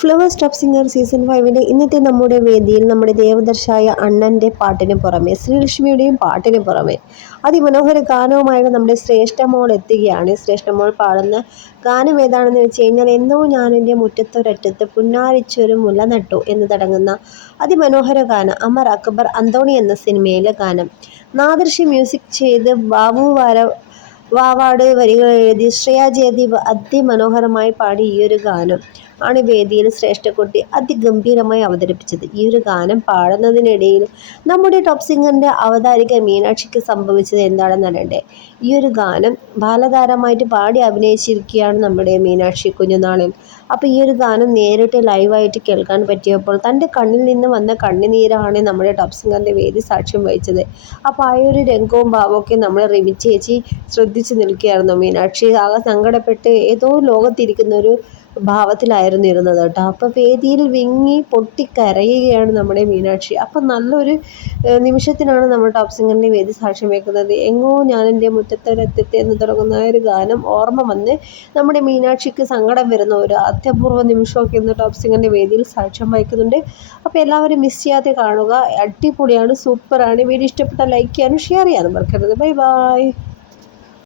Flowers top singer season 5 ഇന്നത്തെ നമ്മുടെ വേദിയിൽ നമ്മുടെ ദേവദർശായ അണ്ണൻ്റെ പാട്ടിന് പുറമെ ശ്രീലക്ഷ്മിയുടെയും പാട്ടിന് പുറമെ അതിമനോഹര ഗാനവുമായിട്ട് നമ്മുടെ ശ്രേഷ്ഠമോൾ എത്തുകയാണ്. ശ്രേഷ്ഠമോൾ പാടുന്ന ഗാനം ഏതാണെന്ന് വെച്ച് കഴിഞ്ഞാൽ എന്നോ ഞാൻ എൻ്റെ മുറ്റത്തൊരറ്റത്ത് പുന്നാരിച്ചൊരു മുല നട്ടു എന്ന് തുടങ്ങുന്ന അതിമനോഹര ഗാനം. അമർ അക്ബർ അന്തോണി എന്ന സിനിമയിലെ ഗാനം. നാദൃശി മ്യൂസിക് ചെയ്ത് ബാബു വാവാട് വരികൾ എഴുതി ശ്രേയ ജയദീപ് അതിമനോഹരമായി പാടി ഈ ഒരു ഗാനം ആണ് വേദിയിൽ ശ്രേഷ്ഠക്കുട്ടി അതിഗംഭീരമായി അവതരിപ്പിച്ചത്. ഈ ഒരു ഗാനം പാടുന്നതിനിടയിൽ നമ്മുടെ ടോപ്പ് സിംഗറിൻ്റെ അവതാരിക മീനാക്ഷിക്ക് സംഭവിച്ചത് എന്താണെന്ന് അറിയണ്ടേ? ഈ ഒരു ഗാനം ബാലതാരമായിട്ട് പാടി അഭിനയിച്ചിരിക്കുകയാണ് നമ്മുടെ മീനാക്ഷി കുഞ്ഞുനാളിൽ. അപ്പോൾ ഈ ഒരു ഗാനം നേരിട്ട് ലൈവായിട്ട് കേൾക്കാൻ പറ്റിയപ്പോൾ തൻ്റെ കണ്ണിൽ നിന്ന് വന്ന കണ്ണുനീരാണ് നമ്മുടെ ടോപ്പ് സിംഗറിൻ്റെ വേദി സാക്ഷ്യം വഹിച്ചത്. അപ്പോൾ ആ ഒരു രംഗവും ഭാവമൊക്കെ നമ്മൾ റിമി ചേച്ചി ശ്രദ്ധിച്ച് നിൽക്കുകയായിരുന്നു. മീനാക്ഷി ആകെ സങ്കടപ്പെട്ട് ഏതോ ലോകത്തിരിക്കുന്ന ഒരു ഭാവത്തിലായിരുന്നു ഇരുന്നത് കേട്ടോ. അപ്പോൾ വേദിയിൽ വിങ്ങി പൊട്ടിക്കരയുകയാണ് നമ്മുടെ മീനാക്ഷി. അപ്പം നല്ലൊരു നിമിഷത്തിനാണ് നമ്മുടെ ടോപ്പ് സിംഗറിൻ്റെ വേദി സാക്ഷ്യം വയ്ക്കുന്നത്. എങ്ങോ ഞാൻ എൻ്റെ മുറ്റത്തൊരറ്റത്തെ എന്ന് തുടങ്ങുന്ന ഒരു ഗാനം ഓർമ്മ വന്ന് നമ്മുടെ മീനാക്ഷിക്ക് സങ്കടം വരുന്ന ഒരു അത്യപൂർവ്വ നിമിഷമൊക്കെ ഇന്ന് ടോപ്പ് സിംഗറിൻ്റെ വേദിയിൽ സാക്ഷ്യം വഹിക്കുന്നുണ്ട്. അപ്പോൾ എല്ലാവരും മിസ് ചെയ്യാതെ കാണുക. അടിപൊളിയാണ്, സൂപ്പറാണ്. വീഡിയോ ഇഷ്ടപ്പെട്ട ലൈക്ക് ചെയ്യാനും ഷെയർ ചെയ്യാനും മറക്കരുത്. Bye bye.